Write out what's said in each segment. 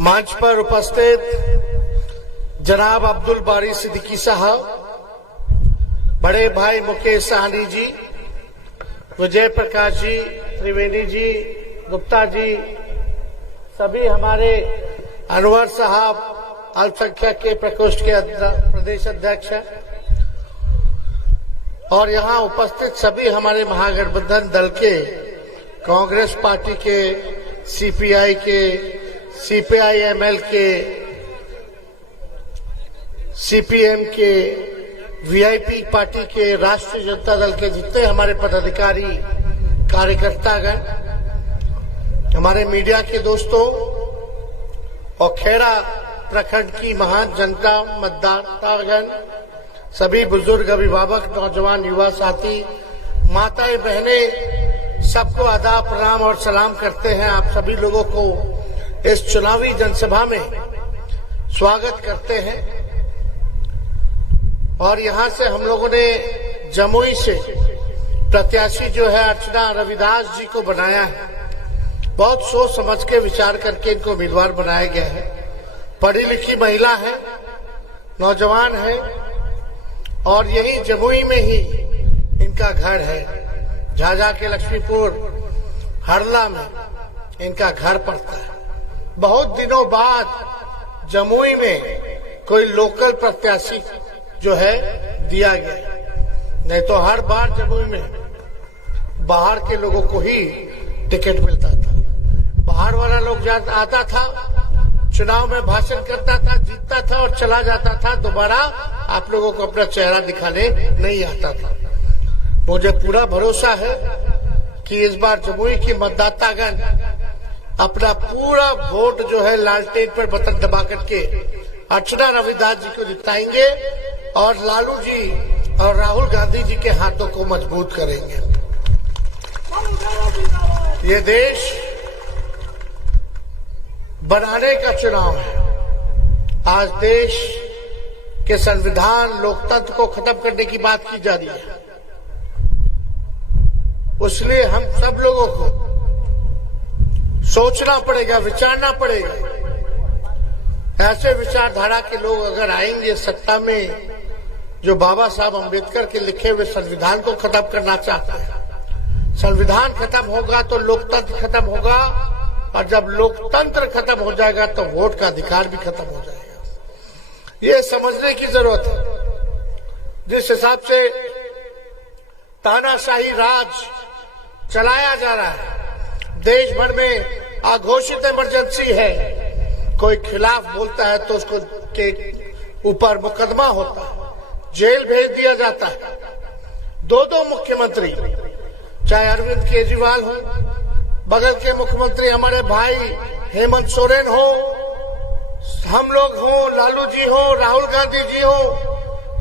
मंच पर उपस्थित जनाब अब्दुल बारी सिद्दीकी साहब, बड़े भाई मुकेश सहनी जी, विजय प्रकाश जी, त्रिवेदी जी, गुप्ता जी, सभी हमारे अनवर साहब अल्पसंख्यक के प्रकोष्ठ के प्रदेश अध्यक्ष हैं और यहाँ उपस्थित सभी हमारे महागठबंधन दल के, कांग्रेस पार्टी के, सीपीआई के, सीपीआई-एमएल के, सीपीएम के, वीआईपी पार्टी के, राष्ट्रीय जनता दल के जितने हमारे पदाधिकारी कार्यकर्तागण, हमारे मीडिया के दोस्तों और खेड़ा प्रखंड की महान जनता, मतदातागण, सभी बुजुर्ग, अभिभावक, नौजवान, युवा साथी, माताएं, बहनें, सबको आदाब, प्रणाम और सलाम करते हैं। आप सभी लोगों को इस चुनावी जनसभा में स्वागत करते हैं और यहां से हम लोगों ने जमुई से प्रत्याशी जो है अर्चना रविदास जी को बनाया है। बहुत सोच समझ के विचार करके इनको उम्मीदवार बनाया गया है। पढ़ी लिखी महिला है, नौजवान है और यही जमुई में ही इनका घर है। झाझा के लक्ष्मीपुर हरला में इनका घर पड़ता है। बहुत दिनों बाद जमुई में कोई लोकल प्रत्याशी जो है दिया गया, नहीं तो हर बार जमुई में बाहर के लोगों को ही टिकट मिलता था। बाहर वाला लोग आता था, चुनाव में भाषण करता था, जीतता था और चला जाता था। दोबारा आप लोगों को अपना चेहरा दिखाने नहीं आता था। मुझे पूरा भरोसा है कि इस बार जमुई के मतदातागण अपना पूरा वोट जो है लालटेन पर बटन दबा करके अर्चना रविदास जी को जिताएंगे और लालू जी और राहुल गांधी जी के हाथों को मजबूत करेंगे। ये देश बनाने का चुनाव है। आज देश के संविधान, लोकतंत्र को खत्म करने की बात की जा रही है। इसलिए हम सब लोगों को सोचना पड़ेगा, विचारना पड़ेगा। ऐसे विचारधारा के लोग अगर आएंगे सत्ता में जो बाबा साहब अम्बेडकर के लिखे हुए संविधान को खत्म करना चाहते हैं। संविधान खत्म होगा तो लोकतंत्र खत्म होगा और जब लोकतंत्र खत्म हो जाएगा तो वोट का अधिकार भी खत्म हो जाएगा। ये समझने की जरूरत है। जिस हिसाब से तानाशाही राज चलाया जा रहा है, देश भर में अघोषित इमरजेंसी है, कोई खिलाफ बोलता है तो उसको के ऊपर मुकदमा होता है, जेल भेज दिया जाता है। दो मुख्यमंत्री, चाहे अरविंद केजरीवाल हो, बगल के मुख्यमंत्री हमारे भाई हेमंत सोरेन हो, हम लोग हो, लालू जी हो, राहुल गांधी जी हो,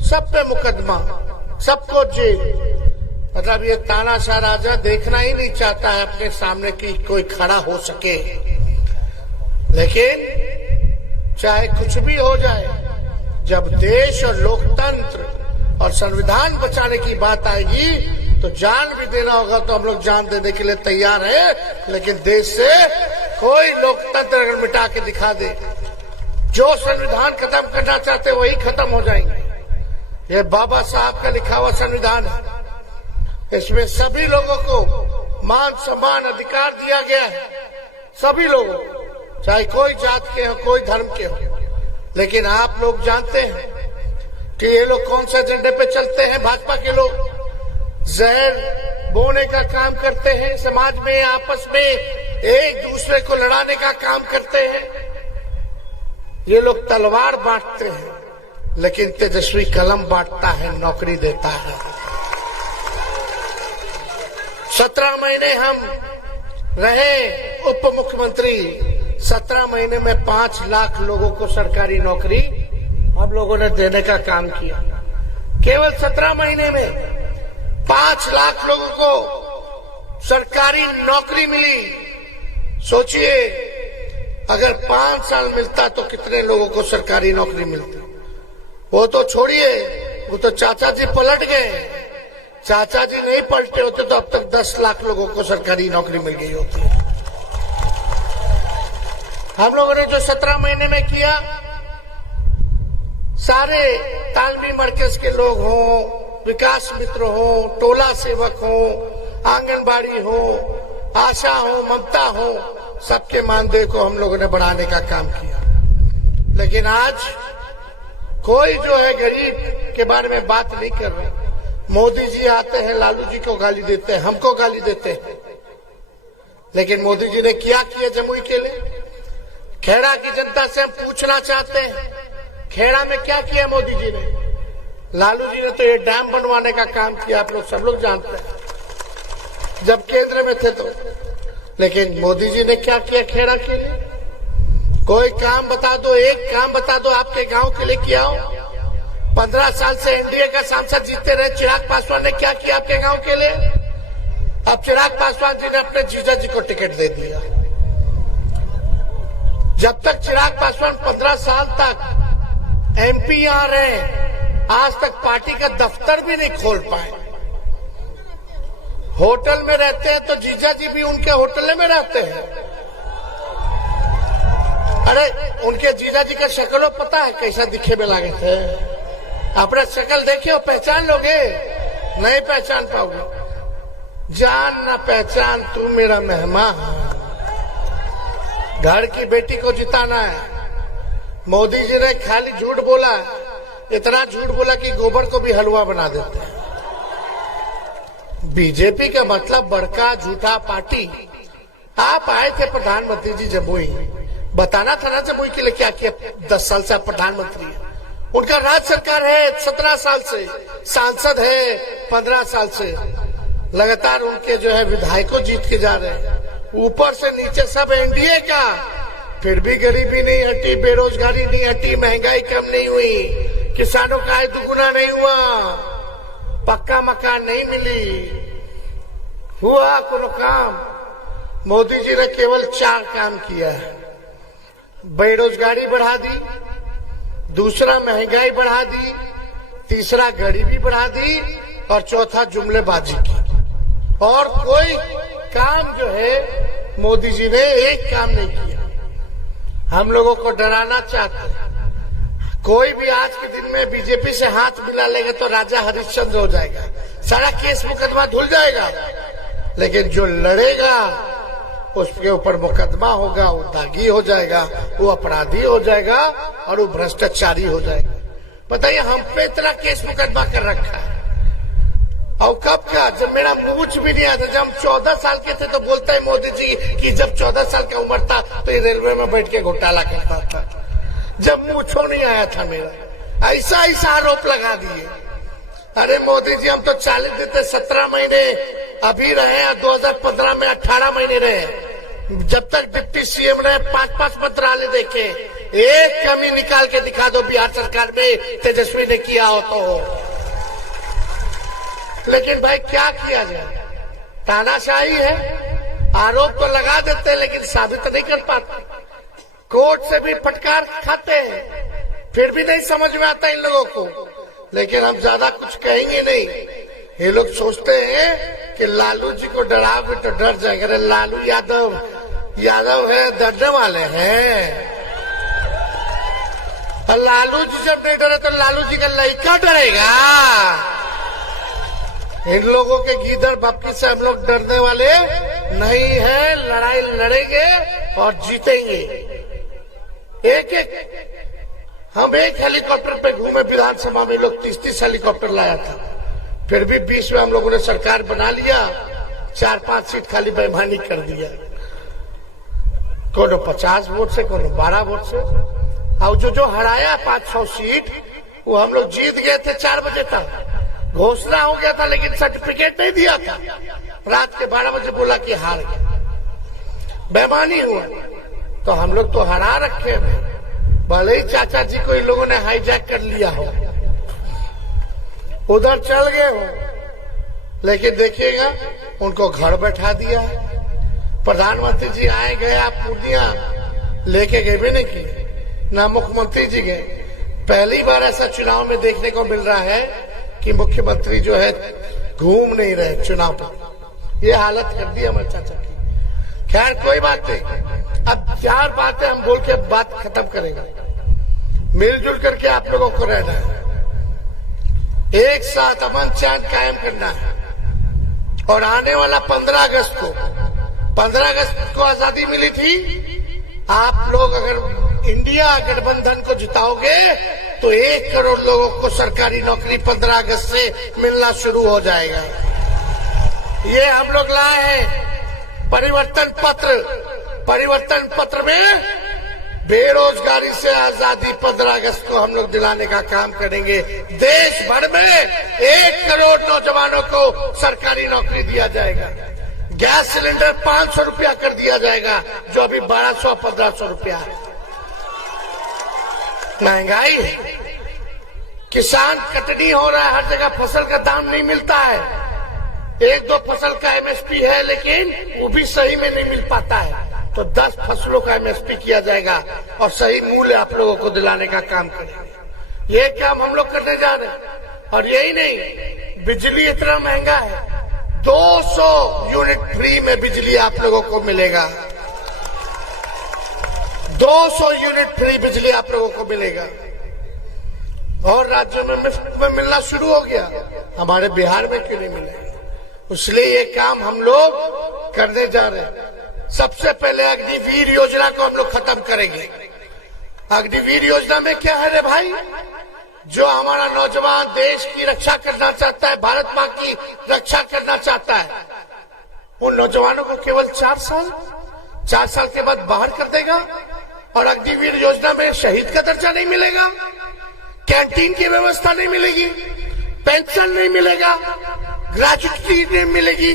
सब पे मुकदमा, सबको जेल। मतलब ये तानाशाह राजा देखना ही नहीं चाहता है अपने सामने कि कोई खड़ा हो सके। लेकिन चाहे कुछ भी हो जाए, जब देश और लोकतंत्र और संविधान बचाने की बात आएगी तो जान भी देना होगा तो हम लोग जान देने के लिए तैयार हैं। लेकिन देश से कोई लोकतंत्र अगर मिटा के दिखा दे, जो संविधान खत्म करना चाहते वही खत्म हो जाएंगे। ये बाबा साहब का लिखा हुआ संविधान है। इसमें सभी लोगों को मान सम्मान अधिकार दिया गया है, सभी लोगों को, चाहे कोई जात के हो, कोई धर्म के हो। लेकिन आप लोग जानते हैं कि ये लोग कौन से एजेंडे पे चलते हैं। भाजपा के लोग जहर बोने का काम करते हैं, समाज में आपस में एक दूसरे को लड़ाने का काम करते हैं। ये लोग तलवार बांटते हैं, लेकिन तेजस्वी कलम बांटता है, नौकरी देता है। 17 महीने हम रहे उप मुख्यमंत्री, 17 महीने में 5 लाख लोगों को सरकारी नौकरी हम लोगों ने देने का काम किया। केवल 17 महीने में 5 लाख लोगों को सरकारी नौकरी मिली। सोचिए अगर 5 साल मिलता तो कितने लोगों को सरकारी नौकरी मिलती। वो तो छोड़िए, वो तो चाचा जी पलट गए, चाचा जी नहीं पलटे होते तो अब तक 10 लाख लोगों को सरकारी नौकरी मिल गई होती। हम लोगों ने जो 17 महीने में किया, सारे तालमी मरकज के लोग हों, विकास मित्र हो, टोला सेवक हो, आंगनबाड़ी हो, आशा हो, ममता हो, सबके मानदेय को हम लोगों ने बढ़ाने का काम किया। लेकिन आज कोई जो है गरीब के बारे में बात नहीं कर रहे। मोदी जी आते हैं, लालू जी को गाली देते हैं, हमको गाली देते हैं। लेकिन मोदी जी ने क्या किया जमुई के लिए? खेड़ा की जनता से हम पूछना चाहते हैं, खेड़ा में क्या किया मोदी जी ने? लालू जी ने तो ये डैम बनवाने का काम किया, आप लोग सब लोग जानते हैं, जब केंद्र में थे तो। लेकिन मोदी जी ने क्या किया खेड़ा के लिए? कोई काम बता दो, एक काम बता दो आपके गांव के लिए किया हो। 15 साल से एनडीए का सांसद जीते रहे चिराग पासवान ने क्या किया आपके गांव के लिए? अब चिराग पासवान जी ने अपने जीजा जी को टिकट दे दिया। जब तक चिराग पासवान 15 साल तक एमपी आ रहे, आज तक पार्टी का दफ्तर भी नहीं खोल पाए। होटल में रहते हैं तो जीजा जी भी उनके होटल में रहते हैं। अरे उनके जीजा जी का शक्ल पता है कैसा दिखे में लागे थे? अपना शक्ल देखे हो पहचान लोगे? नहीं पहचान पाओगे। जान ना पहचान तू मेरा मेहमान है। घर की बेटी को जिताना है। मोदी जी ने खाली झूठ बोला, इतना झूठ बोला कि गोबर को भी हलवा बना देते हैं। बीजेपी का मतलब बड़का झूठा पार्टी। आप आए थे प्रधानमंत्री जी जमुई, बताना था ना जमुई के लिए क्या किया। 10 साल से आप प्रधानमंत्री है, उनका राज्य सरकार है 17 साल से, सांसद है 15 साल से, लगातार उनके जो है विधायकों जीत के जा रहे हैं, ऊपर से नीचे सब एनडीए का। फिर भी गरीबी नहीं हटी, बेरोजगारी नहीं हटी, महंगाई कम नहीं हुई, किसानों का आय दुगुना नहीं हुआ, पक्का मकान नहीं मिली, हुआ कोनो काम? मोदी जी ने केवल 4 काम किया है। बेरोजगारी बढ़ा दी, दूसरा महंगाई बढ़ा दी, तीसरा गरीबी बढ़ा दी और चौथा जुमलेबाजी की। और कोई काम जो है मोदी जी ने एक काम नहीं किया। हम लोगों को डराना चाहते हैं। कोई भी आज के दिन में बीजेपी से हाथ मिला लेगा तो राजा हरिश्चंद्र हो जाएगा, सारा केस मुकदमा धुल जाएगा। लेकिन जो लड़ेगा उसके ऊपर मुकदमा होगा, वो दागी हो जाएगा, वो अपराधी हो जाएगा और वो भ्रष्टाचारी हो जाएगा। बताइए हम पे इतना केस मुकदमा कर रखा है। और कब का? जब मेरा मूछ भी नहीं आता। जब हम 14 साल के थे तो बोलता है मोदी जी कि जब 14 साल की उम्र था तो ये रेलवे में बैठ के घोटाला करता था, जब मूछो नहीं आया था मेरा। ऐसा ऐसा आरोप लगा दिए। अरे मोदी जी हम तो 40 देते, 17 महीने अभी रहे, 2015 में 18 महीने रहे। जब तक डिप्टी सीएम रहे 5-5 मंत्रालय देखे। एक कमी निकाल के दिखा दो बिहार सरकार में तेजस्वी ने किया हो तो। लेकिन भाई क्या किया जाए? तानाशाही है। आरोप तो लगा देते हैं लेकिन साबित नहीं कर पाते। कोर्ट से भी फटकार खाते हैं, फिर भी नहीं समझ में आता इन लोगों को। लेकिन हम ज्यादा कुछ कहेंगे नहीं। ये लोग सोचते हैं कि लालू जी को डराओगे तो डर जाएंगे। अरे लालू यादव है, डरने वाले हैं। और लालू जी जब नहीं डरे तो लालू जी का लड़का डरेगा। इन लोगों के गीदड़ भपकी से हम लोग डरने वाले नहीं है। लड़ाई लड़ेंगे और जीतेंगे। हम एक हेलीकॉप्टर पे घूमे विधानसभा में, लोग 30-30 हेलीकॉप्टर लाया था। फिर भी 20 में हम लोगों ने सरकार बना लिया, 4-5 सीट खाली बेईमानी कर दिया। कोनो 50 वोट से, कोनो 12 वोट से। और जो हराया 500 सीट वो हम लोग जीत गए थे। 4 बजे तक घोषणा हो गया था लेकिन सर्टिफिकेट नहीं दिया था। रात के 12 बजे बोला कि हार गए, बेईमानी हुआ। तो हम लोग तो हरा रखे, भले ही चाचा जी को इन लोगों ने हाईजैक कर लिया हो, उधर चल गए हो, लेकिन देखिएगा उनको घर बैठा दिया है। प्रधानमंत्री जी आए गए, आप पूर्णिया लेके गए भी नहीं किए, ना मुख्यमंत्री जी गए। पहली बार ऐसा चुनाव में देखने को मिल रहा है कि मुख्यमंत्री जो है घूम नहीं रहे चुनाव पर। ये हालत कर दी हमारे चाचा की। खैर कोई बात नहीं, अब 4 बातें हम बोल के बात खत्म करेंगे। मिलजुल करके आप लोगों को रहना है, एक साथ अमन चैन कायम करना है। और आने वाला 15 अगस्त को आजादी मिली थी। आप लोग अगर इंडिया गठबंधन को जिताओगे तो 1 करोड़ लोगों को सरकारी नौकरी 15 अगस्त से मिलना शुरू हो जाएगा। ये हम लोग लाए हैं परिवर्तन पत्र में बेरोजगारी से आजादी 15 अगस्त को हम लोग दिलाने का काम करेंगे। देश भर में 1 करोड़ नौजवानों को सरकारी नौकरी दिया जाएगा। गैस सिलेंडर 500 रुपया कर दिया जाएगा, जो अभी 1200-1500 रुपया है। महंगाई है, किसान कटनी हो रहा है, हर जगह फसल का दाम नहीं मिलता है। 1-2 फसल का एमएसपी है, लेकिन वो भी सही में नहीं मिल पाता है। तो 10 फसलों का एमएसपी किया जाएगा और सही मूल्य आप लोगों को दिलाने का काम करेंगे। ये काम हम लोग करने जा रहे हैं। और यही नहीं, बिजली इतना महंगा है, 200 यूनिट फ्री में बिजली आप लोगों को मिलेगा। 200 यूनिट फ्री बिजली आप लोगों को मिलेगा। और राज्यों में मुफ्त में मिलना शुरू हो गया, हमारे बिहार में क्यों नहीं मिलेगा? इसलिए ये काम हम लोग करने जा रहे हैं। सबसे पहले अग्निवीर योजना को हम लोग खत्म करेंगे। अग्निवीर योजना में क्या है रे भाई? जो हमारा नौजवान देश की रक्षा करना चाहता है, भारत माँ की रक्षा करना चाहता है, उन नौजवानों को केवल 4 साल के बाद बाहर कर देगा। और अग्निवीर योजना में शहीद का दर्जा नहीं मिलेगा, कैंटीन की व्यवस्था नहीं मिलेगी, पेंशन नहीं मिलेगा, ग्रेजुएटी नहीं मिलेगी।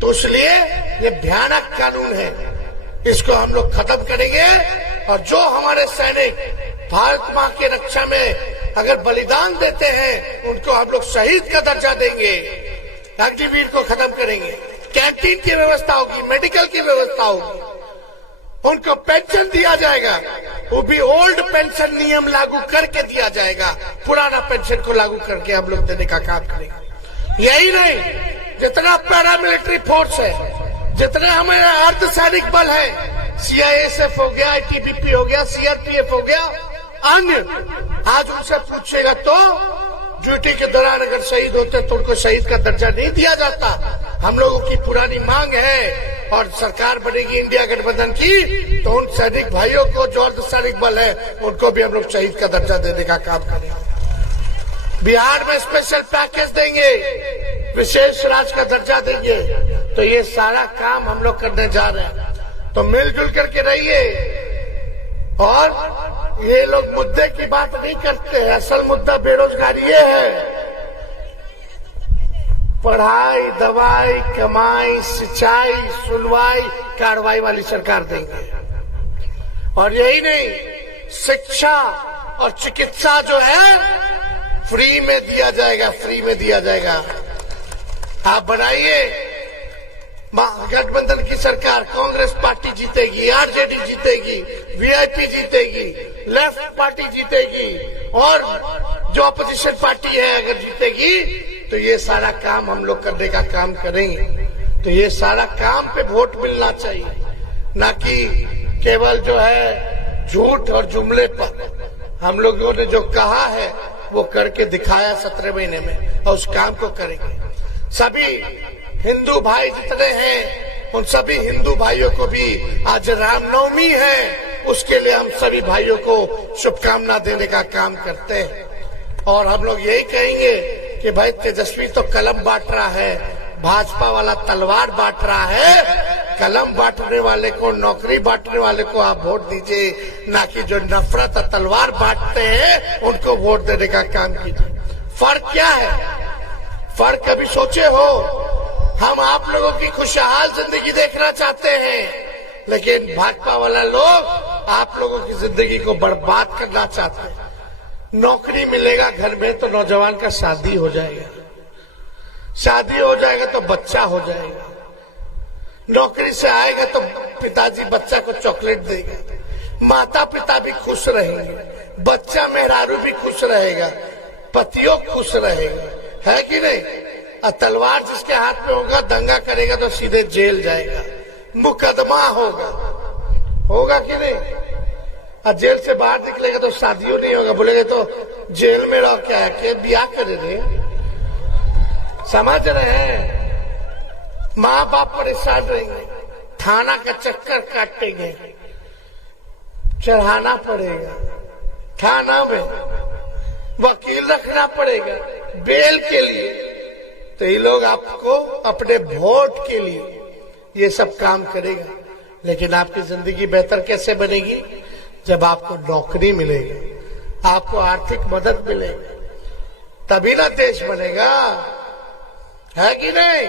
तो इसलिए ये भयानक कानून है, इसको हम लोग खत्म करेंगे। और जो हमारे सैनिक भारत माँ की रक्षा में अगर बलिदान देते हैं, उनको हम लोग शहीद का दर्जा देंगे। अग्निवीर को खत्म करेंगे, कैंटीन की व्यवस्था होगी, मेडिकल की व्यवस्था होगी, उनको पेंशन दिया जाएगा, वो भी ओल्ड पेंशन नियम लागू करके दिया जाएगा। पुराना पेंशन को लागू करके हम लोग देने का काम करेंगे। यही नहीं, जितना पैरामिलिट्री फोर्स है, जितने हमारे अर्धसैनिक बल है, सीआईएसएफ हो गया, आईटीबीपी हो गया, सीआरपीएफ हो गया, अन्य, आज उनसे पूछेगा तो ड्यूटी के दौरान अगर शहीद होते तो उनको शहीद का दर्जा नहीं दिया जाता। हम लोगों की पुरानी मांग है, और सरकार बनेगी इंडिया गठबंधन की, तो उन सैनिक भाइयों को जो अर्धसैनिक बल है, उनको भी हम लोग शहीद का दर्जा देने का काम करेंगे। बिहार में स्पेशल पैकेज देंगे, विशेष राज्य का दर्जा देंगे। तो ये सारा काम हम लोग करने जा रहे हैं। तो मिलजुल करके रहिए। और ये लोग मुद्दे की बात नहीं करते हैं, असल मुद्दा बेरोजगारी ये है। पढ़ाई, दवाई, कमाई, सिंचाई, सुनवाई, कार्रवाई वाली सरकार देंगे। और यही नहीं, शिक्षा और चिकित्सा जो है फ्री में दिया जाएगा, फ्री में दिया जाएगा। आप बनाइए गठबंधन की सरकार, कांग्रेस पार्टी जीतेगी, आरजेडी जीतेगी, वीआईपी जीतेगी, लेफ्ट पार्टी जीतेगी, और जो अपोजिशन पार्टी है अगर जीतेगी, तो ये सारा काम हम लोग करने का काम करेंगे। तो ये सारा काम पे वोट मिलना चाहिए, ना कि केवल जो है झूठ और जुमले पर। हम लोगों ने जो कहा है वो करके दिखाया 17 महीने में, और उस काम को करेंगे। सभी हिंदू भाई जितने हैं, उन सभी हिंदू भाइयों को भी आज रामनवमी है, उसके लिए हम सभी भाइयों को शुभकामना देने का काम करते हैं। और हम लोग यही कहेंगे कि भाई तेजस्वी तो कलम बांट रहा है, भाजपा वाला तलवार बांट रहा है। कलम बांटने वाले को, नौकरी बांटने वाले को आप वोट दीजिए, ना कि जो नफरत और तलवार बांटते हैं उनको वोट देने का काम कीजिए। फर्क क्या है? फर्क कभी सोचे हो? हम आप लोगों की खुशहाल जिंदगी देखना चाहते हैं, लेकिन भाजपा वाला लोग आप लोगों की जिंदगी को बर्बाद करना चाहते हैं। नौकरी मिलेगा घर में तो नौजवान का शादी हो जाएगा, शादी हो जाएगा तो बच्चा हो जाएगा, नौकरी से आएगा तो पिताजी बच्चा को चॉकलेट देगा, माता पिता भी खुश रहेंगे, बच्चा मेहरारू भी खुश रहेगा, पतियों खुश रहेगा, है कि नहीं? और तलवार जिसके हाथ में होगा, दंगा करेगा तो सीधे जेल जाएगा, मुकदमा होगा कि नहीं? और जेल से बाहर निकलेगा तो शादियों नहीं होगा, बोलेगा तो जेल में रह क्या है के ब्याह करे रे। समझ रहे हैं? माँ बाप परेशान रहेंगे, थाना का चक्कर काटेंगे, चढ़ाना पड़ेगा थाना में, वकील रखना पड़ेगा बेल के लिए। तो ये लोग आपको अपने वोट के लिए ये सब काम करेगा, लेकिन आपकी जिंदगी बेहतर कैसे बनेगी? जब आपको नौकरी मिलेगी, आपको आर्थिक मदद मिलेगी, तभी ना देश बनेगा, है कि नहीं?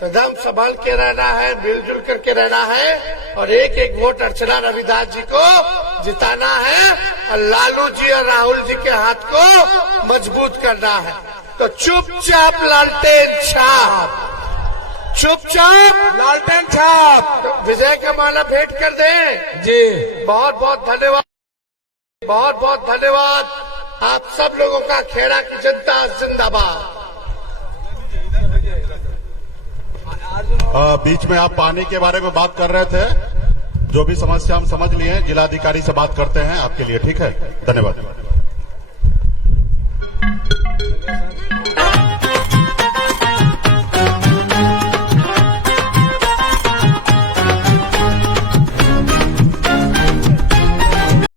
तो दम संभाल के रहना है, मिलजुल करके रहना है और एक एक वोट अर्चना रविदास जी को जिताना है और लालू जी और राहुल जी के हाथ को मजबूत करना है। तो चुपचाप लालटेन छाप, चुपचाप लालटेन छाप, तो विजय का माला भेंट कर दें जी। बहुत बहुत धन्यवाद, बहुत बहुत धन्यवाद आप सब लोगों का। खेड़ा की जनता जिंदाबाद। बीच में आप पानी के बारे में बात कर रहे थे, जो भी समस्या हम समझ लिए, जिलाधिकारी से बात करते हैं आपके लिए, ठीक है? धन्यवाद।